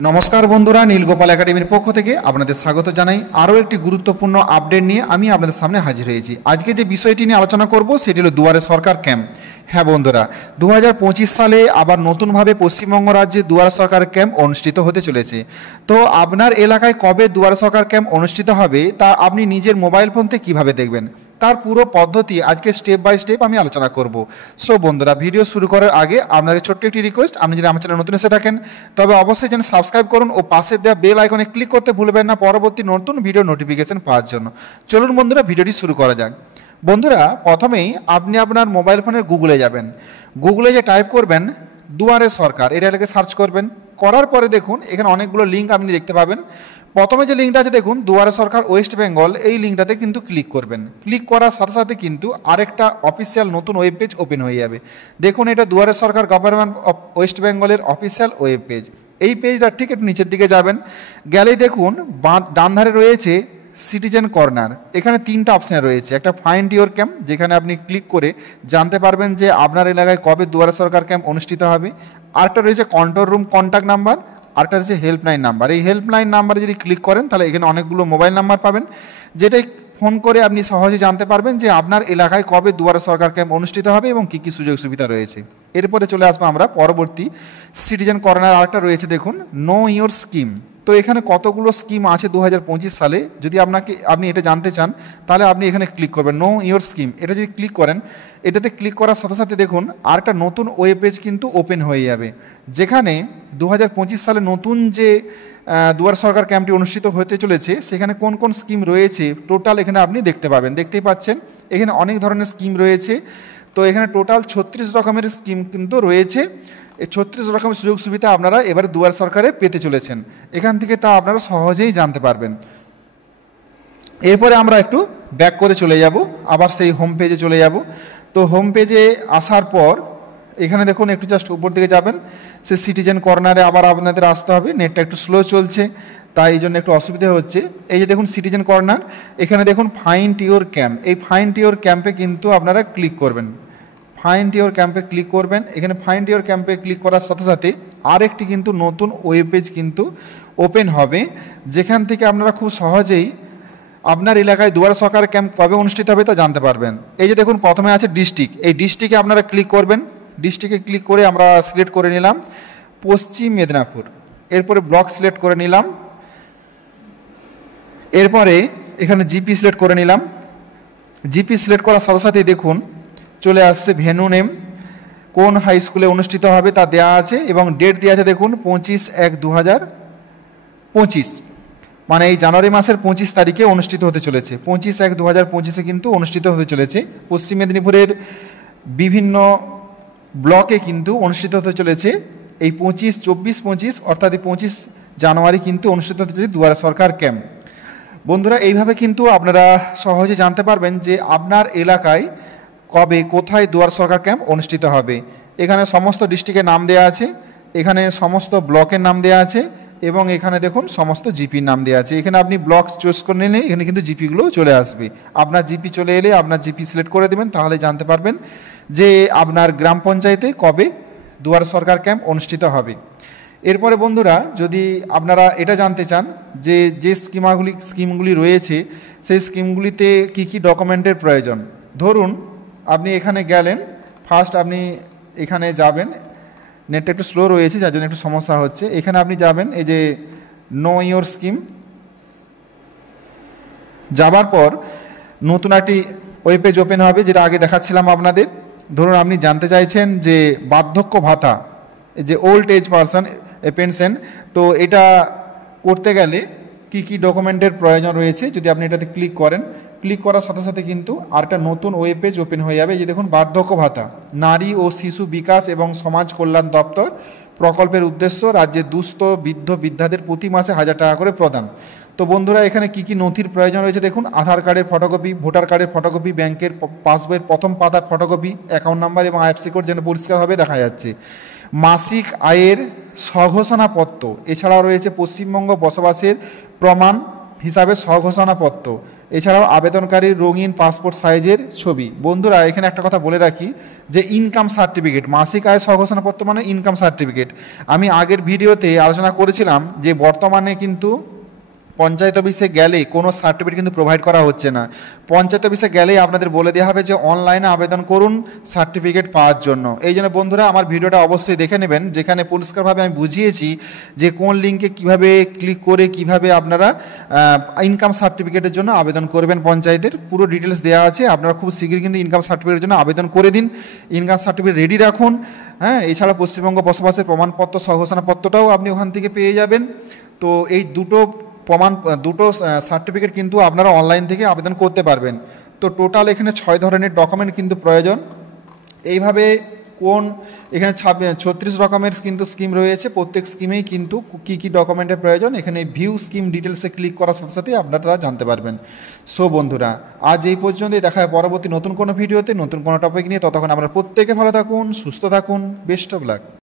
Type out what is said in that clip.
নমস্কার বন্ধুরা, নীলগোপাল একাডেমির পক্ষ থেকে আপনাদের স্বাগত জানাই। আরও একটি গুরুত্বপূর্ণ আপডেট নিয়ে আমি আপনাদের সামনে হাজির হয়েছি। আজকে যে বিষয়টি নিয়ে আলোচনা করব সেটি হলো দুয়ারে সরকার ক্যাম্প। হ্যাঁ বন্ধুরা, 2025 সালে আবার নতুনভাবে পশ্চিমবঙ্গ রাজ্যে দুয়ারে সরকার ক্যাম্প অনুষ্ঠিত হতে চলেছে। তো আপনার এলাকায় কবে দুয়ারে সরকার ক্যাম্প অনুষ্ঠিত হবে তা আপনি নিজের মোবাইল ফোন থেকে কীভাবে দেখবেন, তার পুরো পদ্ধতি আজকে স্টেপ বাই স্টেপ আমি আলোচনা করব। সো বন্ধুরা, ভিডিও শুরু করার আগে আপনাদের ছোট্ট একটি রিকোয়েস্ট, আপনি যদি আমার চ্যানেল নতুন এসে থাকেন তবে অবশ্যই চ্যানেল সাবস্ক্রাইব করুন ও পাশে দেওয়া বেল আইকনে ক্লিক করতে ভুলবেন না পরবর্তী নতুন ভিডিও নোটিফিকেশন পাওয়ার জন্য। চলুন বন্ধুরা, ভিডিওটি শুরু করা যাক। বন্ধুরা, প্রথমেই আপনি আপনার মোবাইল ফোনের গুগলে যাবেন। গুগলে যে টাইপ করবেন দুয়ারে সরকার, এটা লিখে সার্চ করবেন। করার পরে দেখুন এখানে অনেকগুলো লিঙ্ক আপনি দেখতে পাবেন। প্রথমে যে লিঙ্কটা আছে দেখুন দুয়ারে সরকার ওয়েস্ট বেঙ্গল, এই লিঙ্কটাতে কিন্তু ক্লিক করবেন। ক্লিক করার সাথে সাথে কিন্তু আরেকটা অফিসিয়াল নতুন ওয়েব পেজ ওপেন হয়ে যাবে। দেখুন এটা দুয়ারে সরকার গভর্নমেন্ট অফ ওয়েস্ট বেঙ্গলের অফিসিয়াল ওয়েব পেজ। এই পেজটা ঠিক একটু নিচের দিকে যাবেন, গেলেই দেখুন ডান ধারে রয়েছে সিটিজেন কর্নার। এখানে তিনটা অপশান রয়েছে। একটা ফাইন্ড ইওর ক্যাম্প, যেখানে আপনি ক্লিক করে জানতে পারবেন যে আপনার এলাকায় কবে দুয়ারে সরকার ক্যাম্প অনুষ্ঠিত হবে। আরেকটা রয়েছে কন্ট্রোল রুম কন্ট্যাক্ট নাম্বার, আরেকটা হচ্ছে হেল্পলাইন নাম্বার। এই হেল্পলাইন নাম্বারে যদি ক্লিক করেন তাহলে এখানে অনেকগুলো মোবাইল নাম্বার পাবেন, যেটাই ফোন করে আপনি সহজে জানতে পারবেন যে আপনার এলাকায় কবে দুয়ারে সরকার ক্যাম্প অনুষ্ঠিত হবে এবং কী কী সুযোগ সুবিধা রয়েছে। এরপরে চলে আসবো আমরা পরবর্তী সিটিজেন কর্নার। আরেকটা রয়েছে দেখুন নো ইওর স্কিম। তো এখানে কতগুলো স্কিম আছে 2025 সালে, যদি আপনি এটা জানতে চান তাহলে আপনি এখানে ক্লিক করবেন নো ইওর স্কিম। এটা যদি ক্লিক করেন, এটাতে ক্লিক করার সাথে সাথে দেখুন আরেকটা নতুন ওয়েব পেজ কিন্তু ওপেন হয়ে যাবে, যেখানে 2025 সালে নতুন যে দুয়ারে সরকার ক্যাম্পটি অনুষ্ঠিত হতে চলেছে সেখানে কোন কোন স্কিম রয়েছে টোটাল এখানে আপনি দেখতে পাবেন। দেখতেই পাচ্ছেন এখানে অনেক ধরনের স্কিম রয়েছে। তো এখানে টোটাল 36 রকমের স্কিম কিন্তু রয়েছে। এই 36 রকমের সুযোগ সুবিধা আপনারা এবার দুয়ারে সরকারে পেতে চলেছেন। এখান থেকে তা আপনারা সহজেই জানতে পারবেন। এরপরে আমরা একটু ব্যাক করে চলে যাব, আবার সেই হোম পেজে চলে যাব। তো হোম পেজে আসার পর এখানে দেখুন একটু জাস্ট উপর দিকে যাবেন, সে সিটিজেন কর্নারে আবার আপনাদের আসতে হবে। নেটটা একটু স্লো চলছে, তাই এই জন্য একটু অসুবিধা হচ্ছে। এই যে দেখুন সিটিজেন কর্নার, এখানে দেখুন ফাইন্ড ইওর ক্যাম্প। এই ফাইন্ড ইওর ক্যাম্পে কিন্তু আপনারা ক্লিক করবেন। ফাইন্ড ইওর ক্যাম্পে ক্লিক করবেন। এখানে ফাইন্ড ইওর ক্যাম্পে ক্লিক করার সাথে সাথে আরেকটি কিন্তু নতুন ওয়েব পেজ কিন্তু ওপেন হবে, যেখান থেকে আপনারা খুব সহজেই আপনার এলাকায় দুয়ারে সরকার ক্যাম্প কবে অনুষ্ঠিত হবে তা জানতে পারবেন। এই যে দেখুন প্রথমে আছে ডিস্ট্রিক্ট, এই ডিস্ট্রিক্টে আপনারা ক্লিক করবেন। ডিস্ট্রিক্টে ক্লিক করে আমরা সিলেক্ট করে নিলাম পশ্চিম মেদিনীপুর। এরপরে ব্লক সিলেক্ট করে নিলাম। এরপরে এখানে জিপি সিলেক্ট করে নিলাম। জিপি সিলেক্ট করার সাথে সাথে দেখুন চলে আসছে ভেন্যু নেম, কোন হাই স্কুলে অনুষ্ঠিত হবে তা দেওয়া আছে এবং ডেট দেওয়া আছে দেখুন 25/1/2025, মানে এই জানুয়ারি মাসের 25 তারিখে অনুষ্ঠিত হতে চলেছে। 25/1/2025 কিন্তু অনুষ্ঠিত হতে চলেছে। পশ্চিম মেদিনীপুরের বিভিন্ন ব্লকে কিন্তু অনুষ্ঠিত হতে চলেছে এই 24-25 অর্থাৎ এই 25 জানুয়ারি কিন্তু অনুষ্ঠিত হতে চলেছে দুয়ারে সরকার ক্যাম্প। বন্ধুরা, এইভাবে কিন্তু আপনারা সহজে জানতে পারবেন যে আপনার এলাকায় কবে কোথায় দুয়ারে সরকার ক্যাম্প অনুষ্ঠিত হবে। এখানে সমস্ত ডিস্ট্রিক্টের নাম দেওয়া আছে, এখানে সমস্ত ব্লকের নাম দেওয়া আছে এবং এখানে দেখুন সমস্ত জিপির নাম দেওয়া আছে। এখানে আপনি ব্লক চুজ করে নিলে এখানে কিন্তু জিপিগুলো চলে আসবে। আপনার জিপি চলে এলে আপনার জিপি সিলেক্ট করে দেবেন, তাহলে জানতে পারবেন যে আপনার গ্রাম পঞ্চায়েতে কবে দুয়ারে সরকার ক্যাম্প অনুষ্ঠিত হবে। এরপরে বন্ধুরা, যদি আপনারা এটা জানতে চান যে যে স্কিমগুলি রয়েছে সেই স্কিমগুলিতে কি কি ডকুমেন্টের প্রয়োজন, ধরুন আপনি এখানে গেলেন, ফার্স্ট আপনি এখানে যাবেন। নেটটা একটু স্লো রয়েছে যার জন্য একটু সমস্যা হচ্ছে। এখানে আপনি যাবেন, এই যে নো ইওর স্কিম, যাবার পর নতুন একটি ওয়েব পেজ ওপেন হবে, যেটা আগে দেখাচ্ছিলাম আপনাদের। ধরুন আপনি জানতে চাইছেন যে বার্ধক্য ভাতা, যে ওল্ড এজ পারসন পেনশন, তো এটা করতে গেলে কি কি ডকুমেন্টের প্রয়োজন রয়েছে। যদি আপনি এটাতে ক্লিক করেন, ক্লিক করার সাথে সাথে কিন্তু আরেকটা নতুন ওয়েব পেজ ওপেন হয়ে যাবে। যে দেখুন বার্ধক্য ভাতা, নারী ও শিশু বিকাশ এবং সমাজ কল্যাণ দপ্তর প্রকল্পের উদ্দেশ্য রাজ্যের দুস্থ বৃদ্ধ বৃদ্ধাদের প্রতি মাসে 1000 টাকা করে প্রদান। তো বন্ধুরা, এখানে কি কি নথির প্রয়োজন রয়েছে দেখুন, আধার কার্ডের ফটোকপি, ভোটার কার্ডের ফটোকপি, ব্যাংকের পাসবইয়ের প্রথম পাতার ফটোকপি, অ্যাকাউন্ট নাম্বার এবং আইএফএসসি কোড যেন পরিষ্কারভাবে দেখা যাচ্ছে, মাসিক আয়ের স্বঘোষণাপত্র, এছাড়াও রয়েছে পশ্চিমবঙ্গ বসবাসের প্রমাণ হিসাবে স্বঘোষণাপত্র, এছাড়াও আবেদনকারীর রঙিন পাসপোর্ট সাইজের ছবি। বন্ধুরা এখানে একটা কথা বলে রাখি যে ইনকাম সার্টিফিকেট, মাসিক আয় স্বঘোষণাপত্র মানে ইনকাম সার্টিফিকেট। আমি আগের ভিডিওতে আলোচনা করেছিলাম যে বর্তমানে কিন্তু পঞ্চায়েত অফিসে গেলে কোনো সার্টিফিকেট কিন্তু প্রোভাইড করা হচ্ছে না। পঞ্চায়েত অফিসে গেলেই আপনাদের বলে দেওয়া হবে যে অনলাইনে আবেদন করুন সার্টিফিকেট পাওয়ার জন্য। এই জন্য বন্ধুরা আমার ভিডিওটা অবশ্যই দেখে নেবেন, যেখানে পরিষ্কারভাবে আমি বুঝিয়েছি যে কোন লিঙ্কে কিভাবে ক্লিক করে কিভাবে আপনারা ইনকাম সার্টিফিকেটের জন্য আবেদন করবেন। পঞ্চায়েতের পুরো ডিটেলস দেওয়া আছে, আপনারা খুব শীঘ্রই কিন্তু ইনকাম সার্টিফিকেটের জন্য আবেদন করে দিন, ইনকাম সার্টিফিকেট রেডি রাখুন। হ্যাঁ, এছাড়া পশ্চিমবঙ্গ বসবাসের প্রমাণপত্র স্বঘোষণাপত্রটাও আপনি ওখান থেকে পেয়ে যাবেন। তো এই দুটো সার্টিফিকেট কিন্তু আপনারা অনলাইন থেকে আবেদন করতে পারবেন। তো টোটাল এখানে 6 ধরনের ডকুমেন্ট কিন্তু প্রয়োজন। এইভাবে এখানে 36 রকমের কিন্তু স্কিম রয়েছে, প্রত্যেক স্কিমেই কিন্তু কী কী ডকুমেন্টের প্রয়োজন এখানে ভিউ স্কিম ডিটেলসে ক্লিক করার সাথে সাথে আপনারা জানতে পারবেন। সো বন্ধুরা আজ এই পর্যন্তই, দেখা হয় পরবর্তী নতুন কোনো ভিডিওতে নতুন কোনো টপিক নিয়ে। ততক্ষণ আপনারা প্রত্যেকে ভালো থাকুন, সুস্থ থাকুন, বেস্ট অফ লাক।